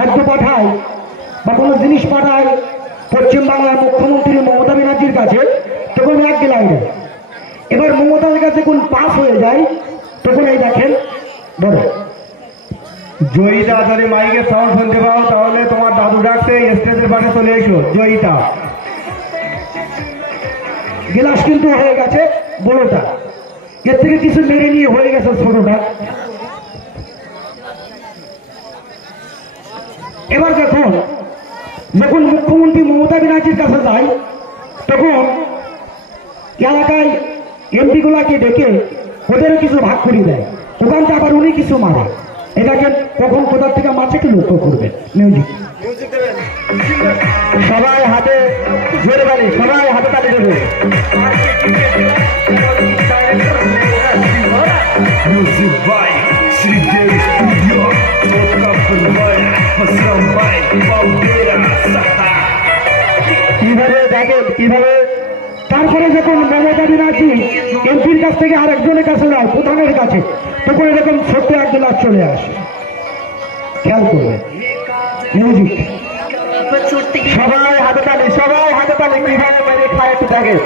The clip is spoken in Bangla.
খাদ্য পাঠায় বা কোনো জিনিস পাঠায় পশ্চিমবাংলার মুখ্যমন্ত্রী মমতা ব্যানার্জির কাছে, তখন এক গেলায় না। এবার মমতার কাছে কোন পাস হয়ে যায়, তখন এই দেখেন ধরো জয়িতা, যদি মাইকের সাউন্ড শুনতে পাও তাহলে তোমার দাদু ডাকছে, স্টেজের পাশে চলে এসো। জয়িতা, গিলাস কিন্তু হয়ে গেছে বড়টা, এর থেকে কিছু মেরে নিয়ে হয়ে গেছে ছোটটা। এবার দেখুন, যখন মুখ্যমন্ত্রী মমতা ব্যানার্জির কাছে যায়, তখন এলাকায় এমপি গুলাকে ডেকে ওদেরও কিছু ভাগ করে দেয়, ওখানটা আবার উনি কিছু মারে। এটাকে কখন কোথা থেকে মারছে একটু লক্ষ্য করবেন। মিউজিক সবাই হাতে জোরে বাড়ি, সবাই হাতে তালি দেবে। Music by Sridevi Studio, Toka Purvaya, Masram by Baldera Saha. কিভাবে দেখেন, কিভাবে তারপরে যখন মমতা ব্যানার্জি এমপির কাছ থেকে আরেকজনের কাছে যায়, প্রধানের কাছে, তখন এরকম ছোট্ট এক গ্লাস চলে আসে। খেয়াল করবে মিউজিক, সবাই হাতে তালি, সবাই হাতে তালি। কিভাবে মেরে খায় একটু দেখে।